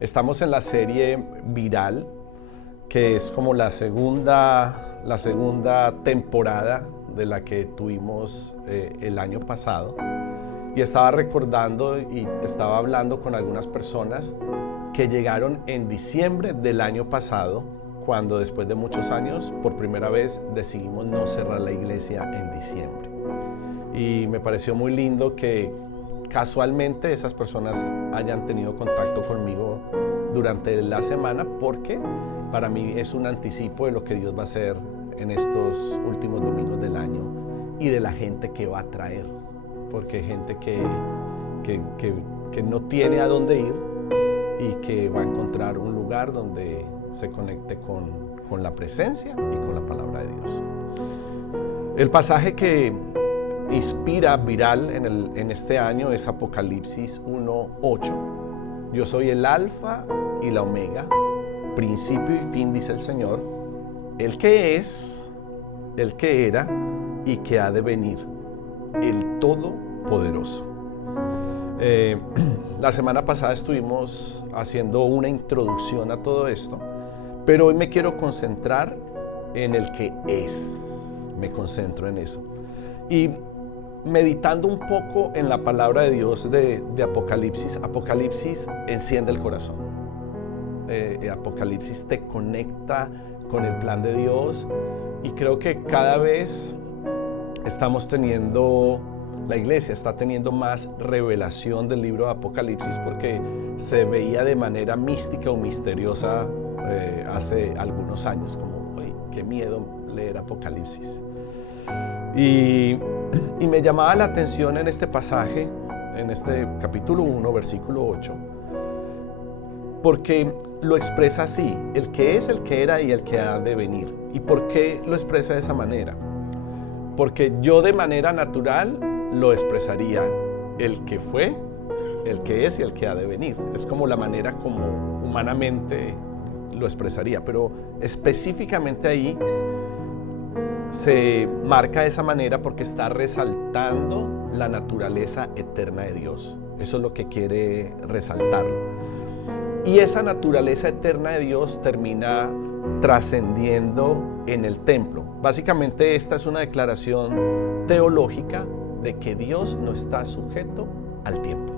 Estamos en la serie Viral, que es como la segunda temporada de la que tuvimos el año pasado. Y estaba recordando y estaba hablando con algunas personas que llegaron en diciembre del año pasado, cuando después de muchos años, por primera vez decidimos no cerrar la iglesia en diciembre. Y me pareció muy lindo que casualmente esas personas hayan tenido contacto conmigo durante la semana, porque para mí es un anticipo de lo que Dios va a hacer en estos últimos domingos del año y de la gente que va a traer, porque hay gente que no tiene a dónde ir y que va a encontrar un lugar donde se conecte con la presencia y con la palabra de Dios. El pasaje que inspira Viral en este año es Apocalipsis 1:8. Yo soy el alfa y la omega, principio y fin, dice el Señor, el que es, el que era y que ha de venir, el Todopoderoso. La semana pasada estuvimos haciendo una introducción a todo esto, pero hoy me quiero concentrar en el que es. Me concentro en eso. Y meditando un poco en la palabra de Dios de Apocalipsis, Apocalipsis enciende el corazón. Apocalipsis te conecta con el plan de Dios, y creo que cada vez la iglesia está teniendo más revelación del libro de Apocalipsis, porque se veía de manera mística o misteriosa hace algunos años, como, uy, qué miedo leer Apocalipsis. Y me llamaba la atención en este pasaje, en este capítulo 1, versículo 8, porque lo expresa así: el que es, el que era y el que ha de venir. ¿Y por qué lo expresa de esa manera? Porque yo de manera natural lo expresaría: el que fue, el que es y el que ha de venir. Es como la manera como humanamente lo expresaría, pero específicamente ahí se marca de esa manera porque está resaltando la naturaleza eterna de Dios. Eso es lo que quiere resaltarlo. Y esa naturaleza eterna de Dios termina trascendiendo en el templo. Básicamente esta es una declaración teológica de que Dios no está sujeto al tiempo.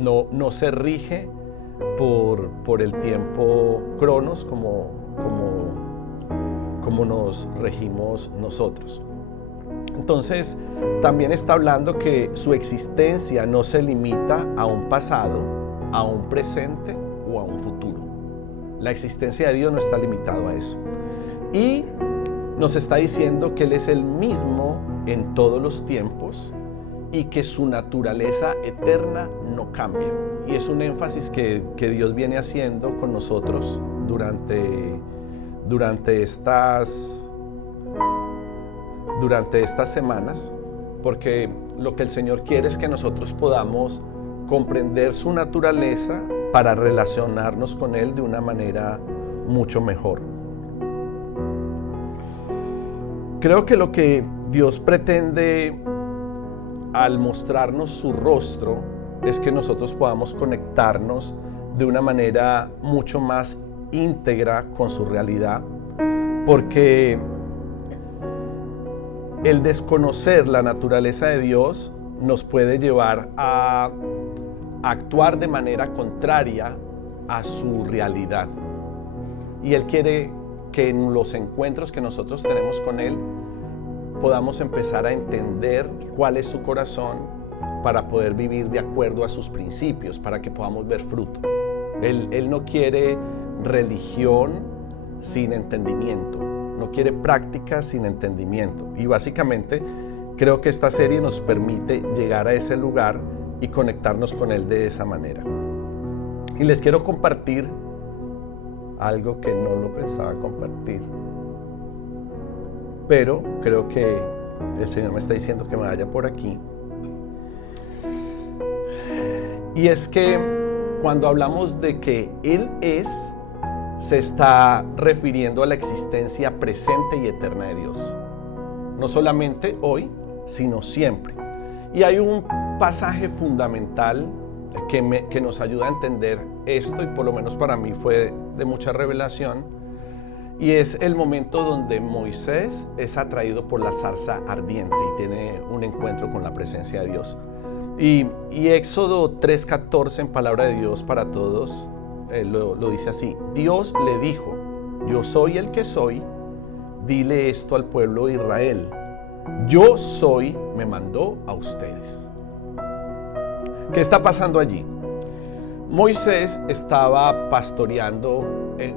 No se rige por el tiempo cronos como nos regimos nosotros. Entonces, también está hablando que su existencia no se limita a un pasado, a un presente o a un futuro. La existencia de Dios no está limitado a eso. Y nos está diciendo que Él es el mismo en todos los tiempos y que su naturaleza eterna no cambia. Y es un énfasis que Dios viene haciendo con nosotros durante estas semanas, porque lo que el Señor quiere es que nosotros podamos comprender su naturaleza para relacionarnos con Él de una manera mucho mejor. Creo que lo que Dios pretende al mostrarnos su rostro es que nosotros podamos conectarnos de una manera mucho más íntegra con su realidad, porque el desconocer la naturaleza de Dios nos puede llevar a actuar de manera contraria a su realidad. Y Él quiere que en los encuentros que nosotros tenemos con Él podamos empezar a entender cuál es su corazón para poder vivir de acuerdo a sus principios, para que podamos ver fruto. Él no quiere religión sin entendimiento, no quiere prácticas sin entendimiento. Y básicamente creo que esta serie nos permite llegar a ese lugar y conectarnos con Él de esa manera. Y les quiero compartir algo que no lo pensaba compartir, pero creo que el Señor me está diciendo que me vaya por aquí. Y es que cuando hablamos de que Él es, se está refiriendo a la existencia presente y eterna de Dios. No solamente hoy, sino siempre. Y hay un pasaje fundamental que nos ayuda a entender esto, y por lo menos para mí fue de mucha revelación, y es el momento donde Moisés es atraído por la zarza ardiente y tiene un encuentro con la presencia de Dios. Y Éxodo 3:14, en palabra de Dios para todos, lo dice así: Dios le dijo, yo soy el que soy, dile esto al pueblo de Israel, yo soy, me mandó a ustedes. ¿Qué está pasando allí? Moisés estaba pastoreando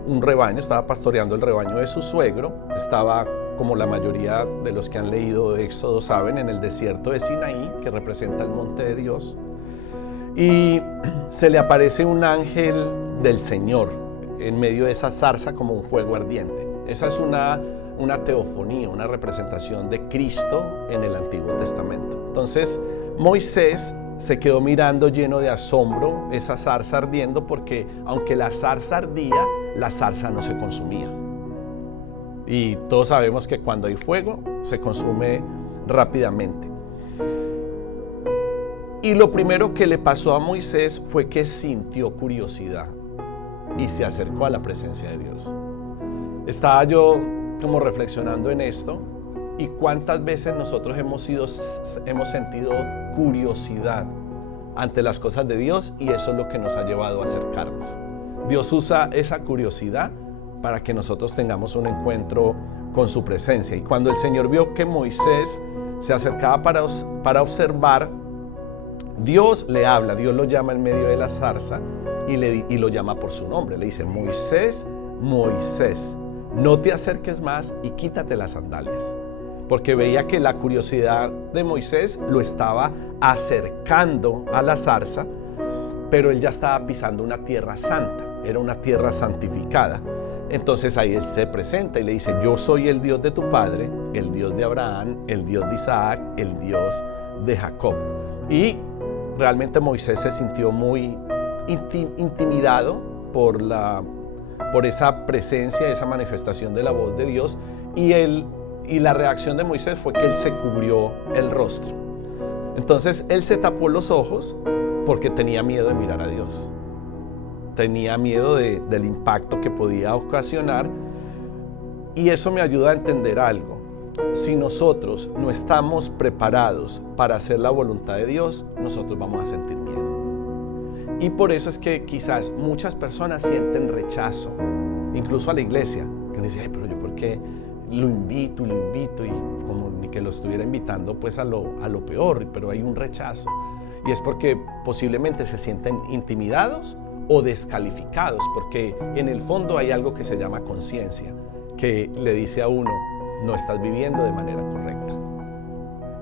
un rebaño, estaba pastoreando el rebaño de su suegro, estaba, como la mayoría de los que han leído Éxodo saben, en el desierto de Sinaí, que representa el monte de Dios, y se le aparece un ángel del Señor en medio de esa zarza como un fuego ardiente. Esa es una teofonía, una representación de Cristo en el Antiguo Testamento. Entonces Moisés se quedó mirando lleno de asombro esa zarza ardiendo, porque aunque la zarza ardía, la zarza no se consumía. Y todos sabemos que cuando hay fuego, se consume rápidamente. Y lo primero que le pasó a Moisés fue que sintió curiosidad y se acercó a la presencia de Dios. Estaba yo como reflexionando en esto, y cuántas veces nosotros hemos sentido curiosidad ante las cosas de Dios, y eso es lo que nos ha llevado a acercarnos. Dios usa esa curiosidad para que nosotros tengamos un encuentro con su presencia. Y cuando el Señor vio que Moisés se acercaba para observar, Dios le habla, Dios lo llama en medio de la zarza y lo llama por su nombre. Le dice: Moisés, Moisés, no te acerques más y quítate las sandalias. Porque veía que la curiosidad de Moisés lo estaba acercando a la zarza, pero él ya estaba pisando una tierra santa, era una tierra santificada. Entonces ahí él se presenta y le dice: yo soy el Dios de tu padre, el Dios de Abraham, el Dios de Isaac, el Dios de Jacob. Y realmente Moisés se sintió muy intimidado por esa presencia, esa manifestación de la voz de Dios, y la reacción de Moisés fue que él se cubrió el rostro. Entonces él se tapó los ojos porque tenía miedo de mirar a Dios. Tenía miedo del impacto que podía ocasionar, y eso me ayuda a entender algo. Si nosotros no estamos preparados para hacer la voluntad de Dios, nosotros vamos a sentir miedo. Y por eso es que quizás muchas personas sienten rechazo, incluso a la iglesia, que dicen: pero yo, ¿por qué lo invito y como ni que lo estuviera invitando pues a lo peor? Pero hay un rechazo, y es porque posiblemente se sienten intimidados o descalificados, porque en el fondo hay algo que se llama conciencia, que le dice a uno: no estás viviendo de manera correcta,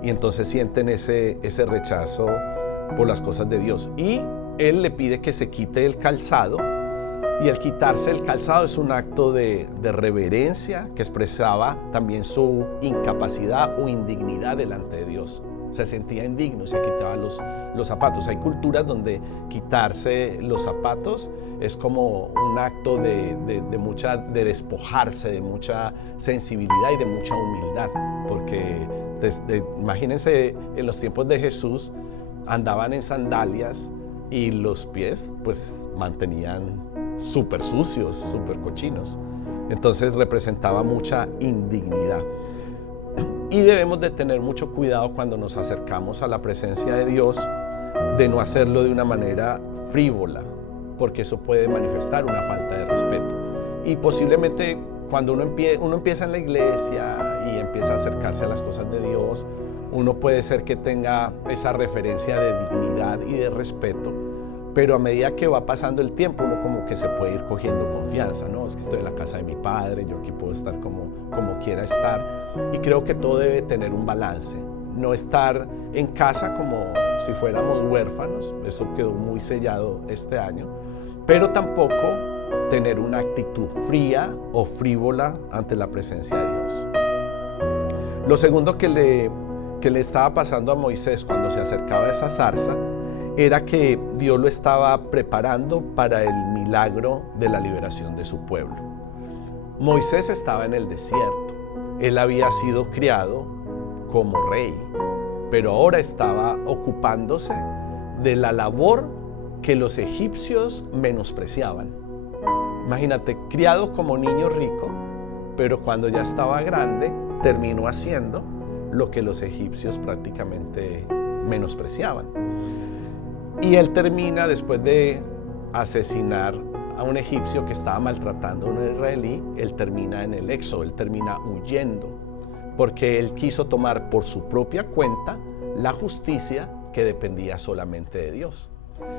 y entonces sienten ese rechazo por las cosas de Dios. Y él le pide que se quite el calzado, y el quitarse el calzado es un acto de reverencia que expresaba también su incapacidad o indignidad delante de Dios. Se sentía indigno y se quitaba los zapatos. Hay culturas donde quitarse los zapatos es como un acto de despojarse, de mucha sensibilidad y de mucha humildad, porque imagínense, en los tiempos de Jesús andaban en sandalias y los pies pues mantenían súper sucios, súper cochinos. Entonces representaba mucha indignidad. Y debemos de tener mucho cuidado cuando nos acercamos a la presencia de Dios, de no hacerlo de una manera frívola, porque eso puede manifestar una falta de respeto. Y posiblemente cuando uno empieza en la iglesia y empieza a acercarse a las cosas de Dios, uno puede ser que tenga esa referencia de dignidad y de respeto, pero a medida que va pasando el tiempo, uno como que se puede ir cogiendo confianza, ¿no? Es que estoy en la casa de mi padre, yo aquí puedo estar como quiera estar. Y creo que todo debe tener un balance, no estar en casa como si fuéramos huérfanos, eso quedó muy sellado este año, pero tampoco tener una actitud fría o frívola ante la presencia de Dios. Lo segundo que le estaba pasando a Moisés cuando se acercaba a esa zarza era que Dios lo estaba preparando para el milagro de la liberación de su pueblo. Moisés estaba en el desierto, él había sido criado como rey, pero ahora estaba ocupándose de la labor que los egipcios menospreciaban. Imagínate, criado como niño rico, pero cuando ya estaba grande, terminó haciendo lo que los egipcios prácticamente menospreciaban. Y él termina, después de asesinar a un egipcio que estaba maltratando a un israelí, él termina en el éxodo, él termina huyendo, porque él quiso tomar por su propia cuenta la justicia que dependía solamente de Dios.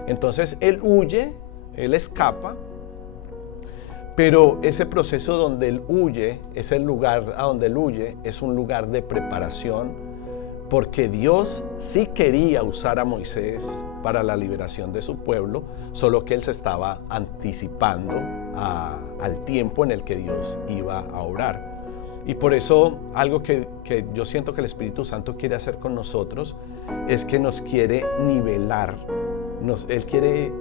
Entonces él huye, él escapa, pero ese proceso donde él huye, ese lugar a donde él huye, es un lugar de preparación, porque Dios sí quería usar a Moisés para la liberación de su pueblo, solo que él se estaba anticipando al tiempo en el que Dios iba a obrar. Y por eso algo que yo siento que el Espíritu Santo quiere hacer con nosotros es que nos quiere nivelar, Él quiere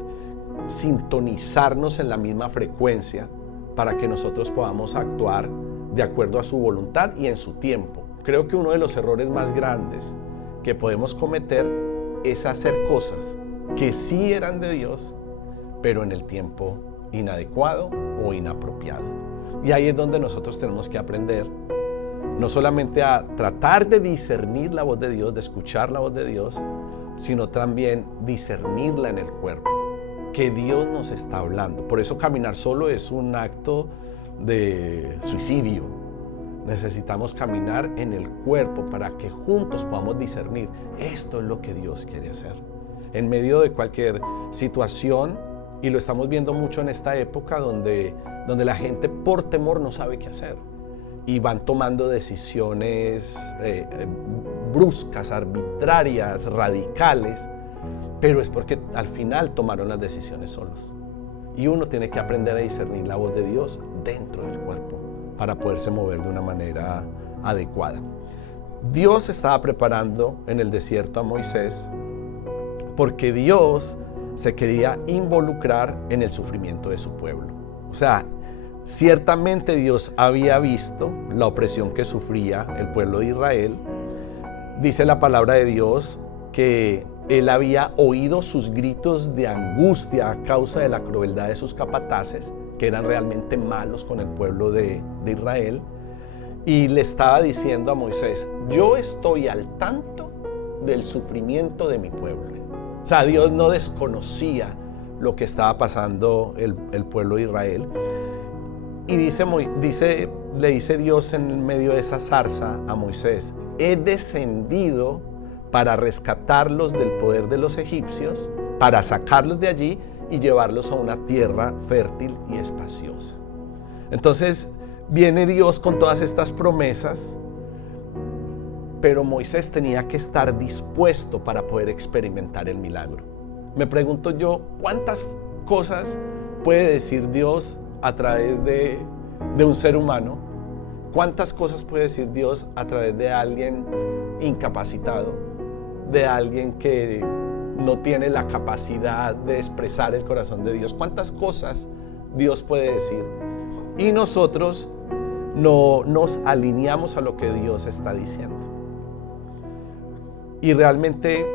sintonizarnos en la misma frecuencia para que nosotros podamos actuar de acuerdo a su voluntad y en su tiempo. Creo que uno de los errores más grandes que podemos cometer es hacer cosas que sí eran de Dios, pero en el tiempo inadecuado o inapropiado. Y ahí es donde nosotros tenemos que aprender no solamente a tratar de discernir la voz de Dios, de escuchar la voz de Dios, sino también discernirla en el cuerpo, que Dios nos está hablando. Por eso caminar solo es un acto de suicidio. Necesitamos caminar en el cuerpo para que juntos podamos discernir. Esto es lo que Dios quiere hacer. En medio de cualquier situación, y lo estamos viendo mucho en esta época donde la gente por temor no sabe qué hacer. Y van tomando decisiones bruscas, arbitrarias, radicales, pero es porque al final tomaron las decisiones solos. Y uno tiene que aprender a discernir la voz de Dios dentro del cuerpo para poderse mover de una manera adecuada. Dios estaba preparando en el desierto a Moisés porque Dios se quería involucrar en el sufrimiento de su pueblo. O sea, ciertamente Dios había visto la opresión que sufría el pueblo de Israel. Dice la palabra de Dios que Él había oído sus gritos de angustia a causa de la crueldad de sus capataces, que eran realmente malos con el pueblo de Israel, y le estaba diciendo a Moisés: yo estoy al tanto del sufrimiento de mi pueblo. O sea, Dios no desconocía lo que estaba pasando el pueblo de Israel. Y le dice Dios en medio de esa zarza a Moisés: he descendido para rescatarlos del poder de los egipcios, para sacarlos de allí y llevarlos a una tierra fértil y espaciosa. Entonces viene Dios con todas estas promesas, pero Moisés tenía que estar dispuesto para poder experimentar el milagro. Me pregunto yo, ¿cuántas cosas puede decir Dios a través de un ser humano? ¿Cuántas cosas puede decir Dios a través de alguien incapacitado, de alguien que no tiene la capacidad de expresar el corazón de Dios? ¿Cuántas cosas Dios puede decir? Y nosotros no nos alineamos a lo que Dios está diciendo. Y realmente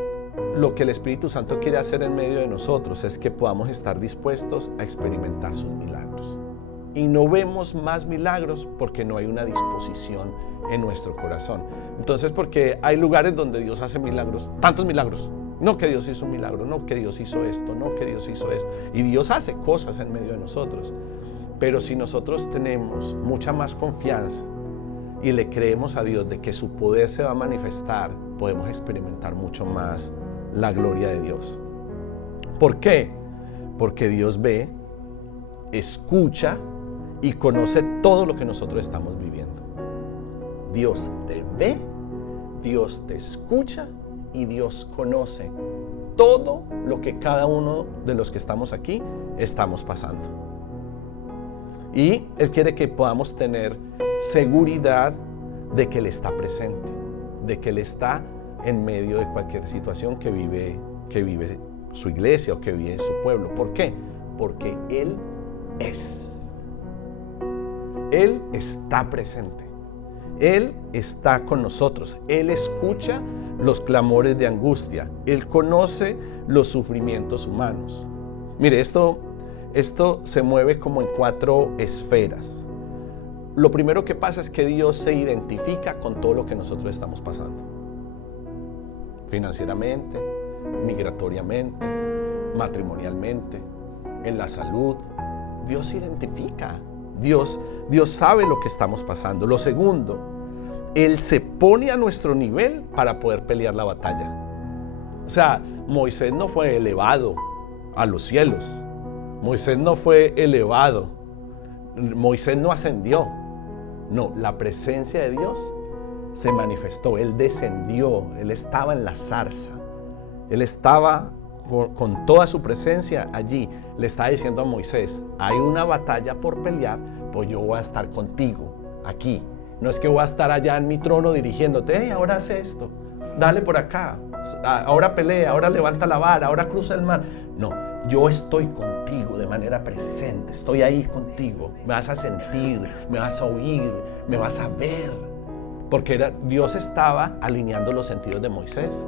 lo que el Espíritu Santo quiere hacer en medio de nosotros es que podamos estar dispuestos a experimentar sus milagros. Y no vemos más milagros porque no hay una disposición en nuestro corazón. Entonces, porque hay lugares donde Dios hace milagros, tantos milagros. No que Dios hizo un milagro, no que Dios hizo esto, no que Dios hizo esto. Y Dios hace cosas en medio de nosotros. Pero si nosotros tenemos mucha más confianza y le creemos a Dios de que su poder se va a manifestar, podemos experimentar mucho más la gloria de Dios. ¿Por qué? Porque Dios ve, escucha y conoce todo lo que nosotros estamos viviendo. Dios te ve, Dios te escucha y Dios conoce todo lo que cada uno de los que estamos aquí estamos pasando. Y Él quiere que podamos tener seguridad de que Él está presente, de que Él está en medio de cualquier situación que vive su iglesia o que vive su pueblo. ¿Por qué? Porque Él es. Él está presente. Él está con nosotros. Él escucha los clamores de angustia. Él conoce los sufrimientos humanos. Mire, esto se mueve como en 4 esferas. Lo primero que pasa es que Dios se identifica con todo lo que nosotros estamos pasando. Financieramente, migratoriamente, matrimonialmente, en la salud. Dios se identifica. Dios sabe lo que estamos pasando. Lo segundo, Él se pone a nuestro nivel para poder pelear la batalla. O sea, Moisés no fue elevado a los cielos. Moisés no fue elevado. Moisés no ascendió. No, la presencia de Dios se manifestó. Él descendió. Él estaba en la zarza. Él estaba con toda su presencia allí. Le está diciendo a Moisés, hay una batalla por pelear, pues yo voy a estar contigo aquí. No es que voy a estar allá en mi trono dirigiéndote, hey, ahora haz esto, dale por acá, ahora pelea, ahora levanta la vara, ahora cruza el mar. No, yo estoy contigo de manera presente, estoy ahí contigo. Me vas a sentir, me vas a oír, me vas a ver. Porque Dios estaba alineando los sentidos de Moisés,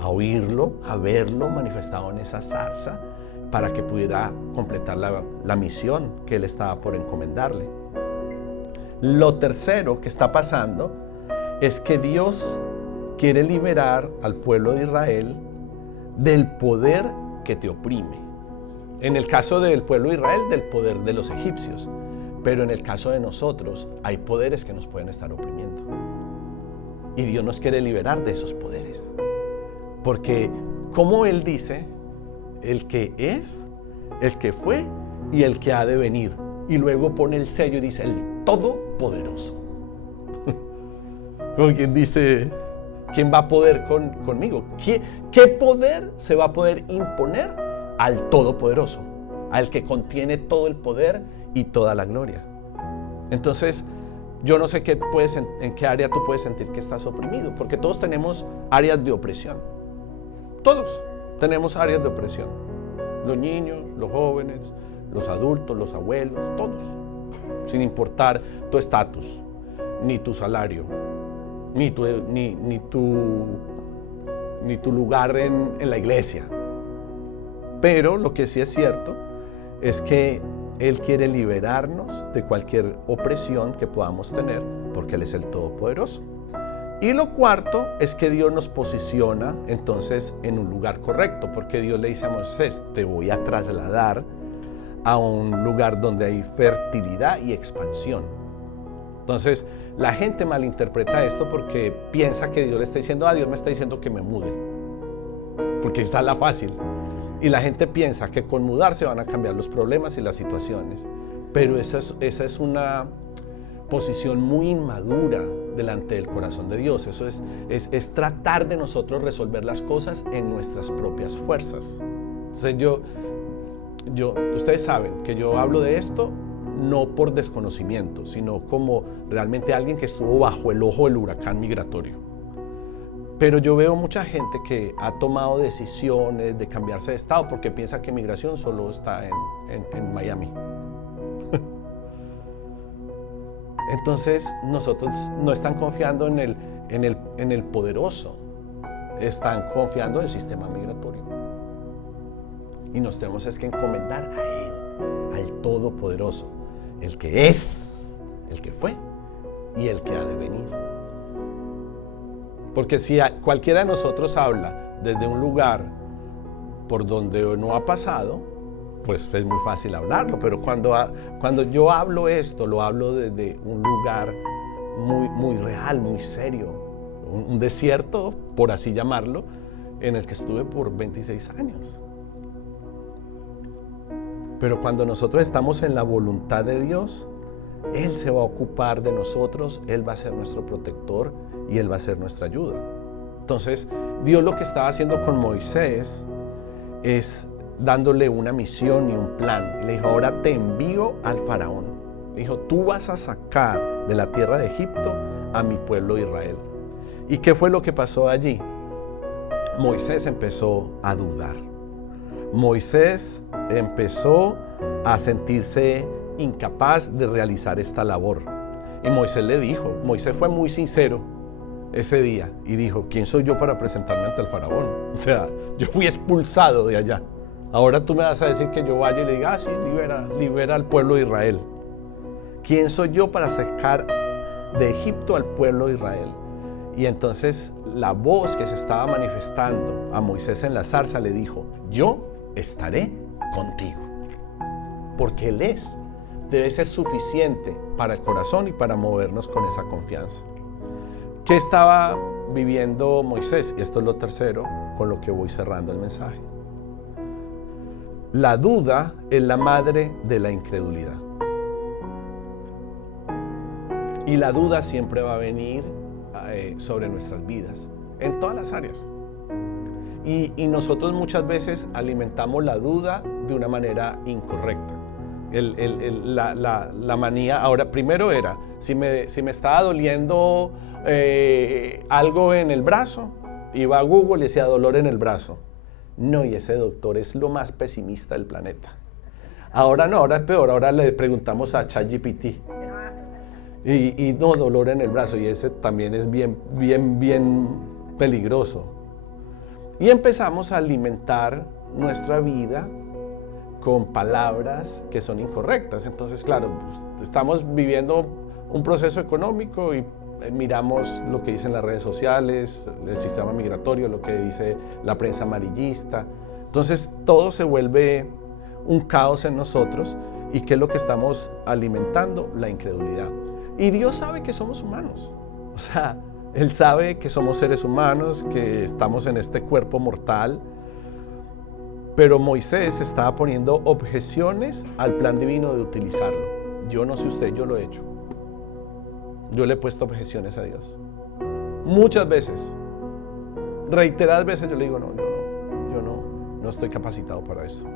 a oírlo, a verlo manifestado en esa zarza, para que pudiera completar la misión que Él estaba por encomendarle. Lo tercero que está pasando es que Dios quiere liberar al pueblo de Israel del poder que te oprime. En el caso del pueblo de Israel, del poder de los egipcios. Pero en el caso de nosotros, hay poderes que nos pueden estar oprimiendo. Y Dios nos quiere liberar de esos poderes. Porque, como Él dice, el que es, el que fue y el que ha de venir. Y luego pone el sello y dice, el Todopoderoso. Como quien dice, ¿quién va a poder conmigo? ¿Qué poder se va a poder imponer al Todopoderoso? Al que contiene todo el poder y toda la gloria. Entonces, yo no sé en qué área tú puedes sentir que estás oprimido, porque todos tenemos áreas de opresión. Todos tenemos áreas de opresión. Los niños, los jóvenes, los adultos, los abuelos, todos. Sin importar tu estatus, ni tu salario, ni tu lugar en la iglesia. Pero lo que sí es cierto es que Él quiere liberarnos de cualquier opresión que podamos tener, porque Él es el Todopoderoso. Y lo cuarto es que Dios nos posiciona entonces en un lugar correcto, porque Dios le dice a Moisés, te voy a trasladar a un lugar donde hay fertilidad y expansión. Entonces, la gente malinterpreta esto porque piensa que Dios le está diciendo, Dios me está diciendo que me mude, porque está la fácil. Y la gente piensa que con mudarse van a cambiar los problemas y las situaciones. Pero esa es una posición muy inmadura delante del corazón de Dios. Eso es tratar de nosotros resolver las cosas en nuestras propias fuerzas. Entonces ustedes saben que yo hablo de esto no por desconocimiento, sino como realmente alguien que estuvo bajo el ojo del huracán migratorio. Pero yo veo mucha gente que ha tomado decisiones de cambiarse de estado porque piensa que migración solo está en Miami. Entonces nosotros no están confiando en el poderoso, están confiando en el sistema migratorio. Y nos tenemos que encomendar a Él, al Todopoderoso, el que es, el que fue y el que ha de venir. Porque si cualquiera de nosotros habla desde un lugar por donde no ha pasado, pues es muy fácil hablarlo, pero cuando yo hablo esto, lo hablo desde un lugar muy, muy real, muy serio, un desierto, por así llamarlo, en el que estuve por 26 años. Pero cuando nosotros estamos en la voluntad de Dios, Él se va a ocupar de nosotros, Él va a ser nuestro protector y Él va a ser nuestra ayuda. Entonces, Dios lo que estaba haciendo con Moisés es dándole una misión y un plan. Y le dijo, ahora te envío al faraón. Le dijo, tú vas a sacar de la tierra de Egipto a mi pueblo Israel. ¿Y qué fue lo que pasó allí? Moisés empezó a dudar. Moisés empezó a sentirse incapaz de realizar esta labor. Y Moisés le dijo, Moisés fue muy sincero ese día y dijo, ¿quién soy yo para presentarme ante el faraón? O sea, yo fui expulsado de allá. Ahora tú me vas a decir que yo vaya y le diga, sí, libera al pueblo de Israel. ¿Quién soy yo para sacar de Egipto al pueblo de Israel? Y entonces la voz que se estaba manifestando a Moisés en la zarza le dijo, yo estaré contigo. Porque Él debe ser suficiente para el corazón y para movernos con esa confianza. ¿Qué estaba viviendo Moisés? Y esto es lo tercero con lo que voy cerrando el mensaje. La duda es la madre de la incredulidad. Y la duda siempre va a venir sobre nuestras vidas, en todas las áreas. Y nosotros muchas veces alimentamos la duda de una manera incorrecta. La manía, ahora primero era, si me estaba doliendo algo en el brazo, iba a Google y decía dolor en el brazo. No, y ese doctor es lo más pesimista del planeta. Ahora no, ahora es peor, ahora le preguntamos a ChatGPT. Y no, dolor en el brazo, y ese también es bien peligroso. Y empezamos a alimentar nuestra vida con palabras que son incorrectas. Entonces, claro, estamos viviendo un proceso económico y miramos lo que dicen las redes sociales, el sistema migratorio, lo que dice la prensa amarillista. Entonces, todo se vuelve un caos en nosotros. ¿Y qué es lo que estamos alimentando? La incredulidad. Y Dios sabe que somos humanos. O sea, Él sabe que somos seres humanos, que estamos en este cuerpo mortal. Pero Moisés estaba poniendo objeciones al plan divino de utilizarlo. Yo no sé usted, yo lo he hecho. Yo le he puesto objeciones a Dios. Muchas veces. Reiteradas veces yo le digo, yo no estoy capacitado para eso.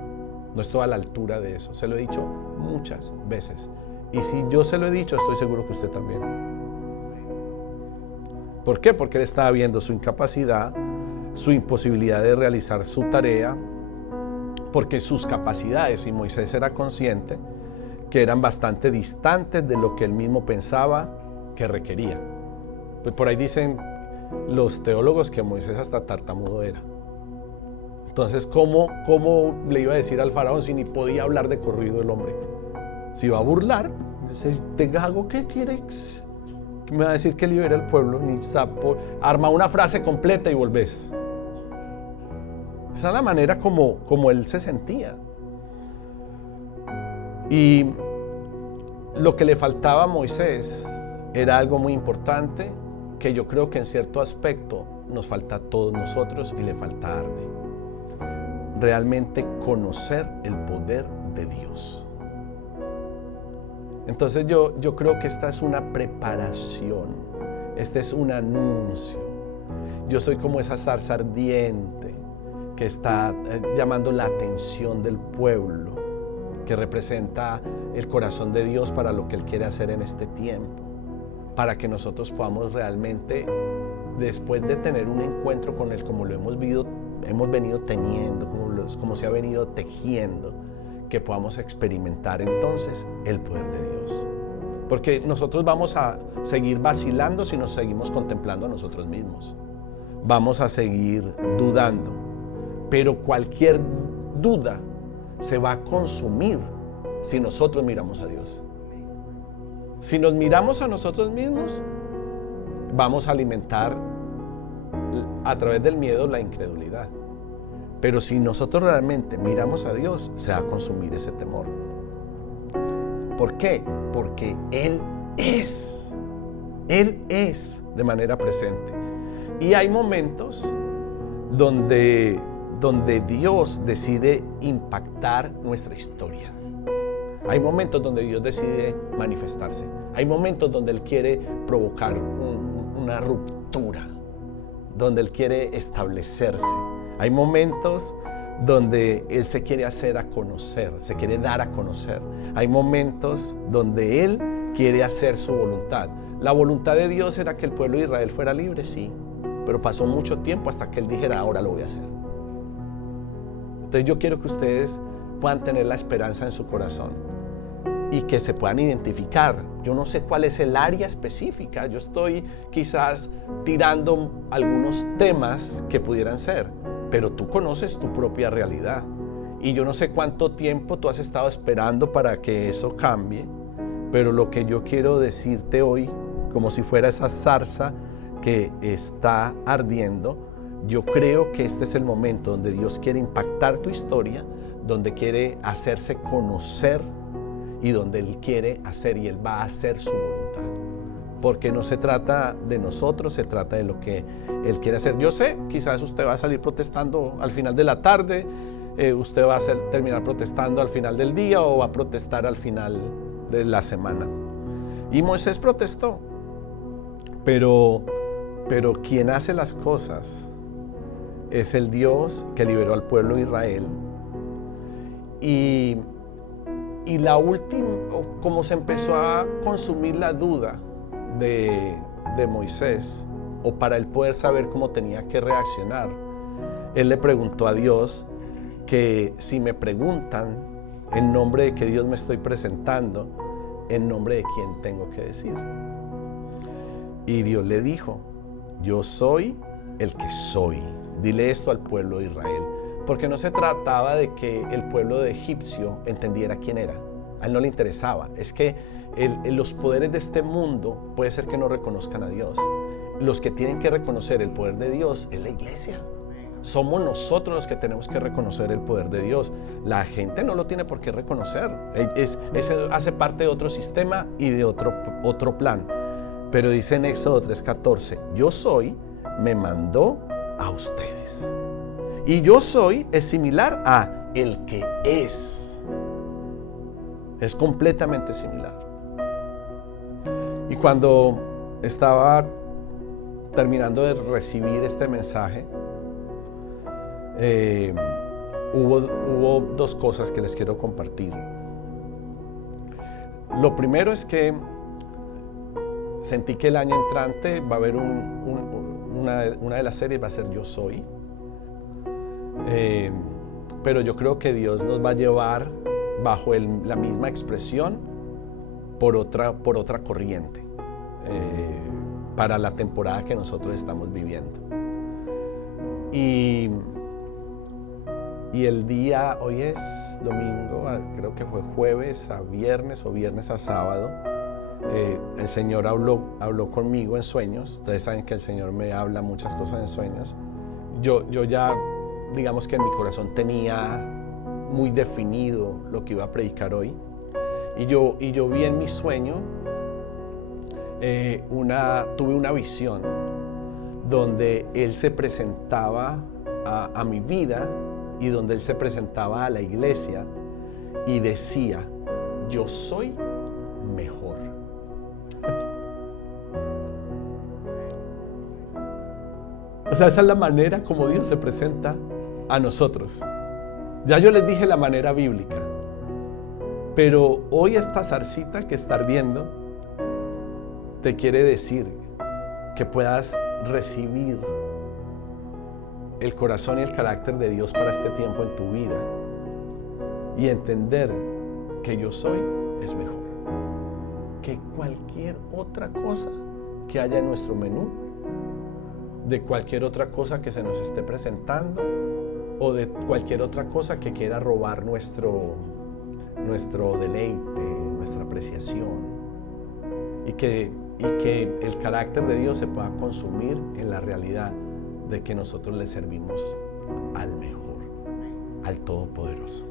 No estoy a la altura de eso. Se lo he dicho muchas veces. Y si yo se lo he dicho, estoy seguro que usted también. ¿Por qué? Porque él estaba viendo su incapacidad, su imposibilidad de realizar su tarea, porque sus capacidades, y Moisés era consciente, que eran bastante distantes de lo que él mismo pensaba que requería. Pues por ahí dicen los teólogos que Moisés hasta tartamudo era. Entonces, ¿cómo le iba a decir al faraón si ni podía hablar de corrido el hombre? Si va a burlar, dice, te hago, ¿qué quieres? Me va a decir que libere al pueblo, ni sapo, arma una frase completa y volvés. Esa es la manera como él se sentía. Y lo que le faltaba a Moisés era algo muy importante que yo creo que en cierto aspecto nos falta a todos nosotros y le falta a Arde. Realmente conocer el poder de Dios. Entonces yo creo que esta es una preparación, este es un anuncio. Yo soy como esa zarza ardiente que está llamando la atención del pueblo, que representa el corazón de Dios para lo que Él quiere hacer en este tiempo, para que nosotros podamos realmente, después de tener un encuentro con Él como lo hemos venido teniendo, como se ha venido tejiendo, que podamos experimentar entonces el poder de Dios. Porque nosotros vamos a seguir vacilando si nos seguimos contemplando a nosotros mismos. Vamos a seguir dudando. Pero cualquier duda se va a consumir si nosotros miramos a Dios. Si nos miramos a nosotros mismos, vamos a alimentar a través del miedo la incredulidad. Pero si nosotros realmente miramos a Dios, se va a consumir ese temor. ¿Por qué? Porque Él es de manera presente. Y hay momentos donde Dios decide impactar nuestra historia. Hay momentos donde Dios decide manifestarse. Hay momentos donde Él quiere provocar una ruptura, donde Él quiere establecerse. Hay momentos donde Él se quiere hacer a conocer, se quiere dar a conocer. Hay momentos donde Él quiere hacer su voluntad. La voluntad de Dios era que el pueblo de Israel fuera libre, sí, pero pasó mucho tiempo hasta que Él dijera, ahora lo voy a hacer. Entonces yo quiero que ustedes puedan tener la esperanza en su corazón y que se puedan identificar. Yo no sé cuál es el área específica, yo estoy quizás tirando algunos temas que pudieran ser, pero tú conoces tu propia realidad Y yo no sé cuánto tiempo tú has estado esperando para que eso cambie, pero lo que yo quiero decirte hoy, como si fuera esa zarza que está ardiendo, yo creo que este es el momento donde Dios quiere impactar tu historia, donde quiere hacerse conocer y donde Él quiere hacer y Él va a hacer su voluntad. Porque no se trata de nosotros, se trata de lo que Él quiere hacer. Yo sé, quizás usted va a salir protestando al final de la tarde, usted va a terminar protestando al final del día o va a protestar al final de la semana. Y Moisés protestó, pero quien hace las cosas es el Dios que liberó al pueblo de Israel. Y la última, como se empezó a consumir la duda de Moisés, o para él poder saber cómo tenía que reaccionar, él le preguntó a Dios que si me preguntan en nombre de que Dios me estoy presentando, en nombre de quién tengo que decir. Y Dios le dijo: yo soy el que soy. Dile esto al pueblo de Israel. Porque no se trataba de que el pueblo de egipcio entendiera quién era. A él no le interesaba. Es que los poderes de este mundo puede ser que no reconozcan a Dios. Los que tienen que reconocer el poder de Dios es la iglesia. Somos nosotros los que tenemos que reconocer el poder de Dios. La gente no lo tiene por qué reconocer. Ese hace parte de otro sistema y de otro plan. Pero dice en Éxodo 3:14, yo soy, me mandó a ustedes. Y yo soy es similar a el que es. Es completamente similar. Y cuando estaba terminando de recibir este mensaje, hubo dos cosas que les quiero compartir. Lo primero es que sentí que el año entrante va a haber una de las series va a ser Yo Soy. Pero yo creo que Dios nos va a llevar bajo la misma expresión por otra corriente para la temporada que nosotros estamos viviendo. Y el día, hoy es domingo, creo que fue jueves a viernes o viernes a sábado, el Señor habló conmigo en sueños. Ustedes saben que el Señor me habla muchas cosas en sueños. Yo ya, digamos que en mi corazón tenía muy definido lo que iba a predicar hoy. Y yo vi en mi sueño, tuve una visión donde Él se presentaba a mi vida y donde Él se presentaba a la iglesia y decía: yo soy mejor. O sea, esa es la manera como Dios se presenta a nosotros. Ya yo les dije la manera bíblica, pero hoy esta zarcita que está ardiendo te quiere decir que puedas recibir el corazón y el carácter de Dios para este tiempo en tu vida y entender que yo soy es mejor que cualquier otra cosa que haya en nuestro menú, de cualquier otra cosa que se nos esté presentando o de cualquier otra cosa que quiera robar nuestro deleite, nuestra apreciación, y que el carácter de Dios se pueda consumir en la realidad de que nosotros le servimos al mejor, al Todopoderoso.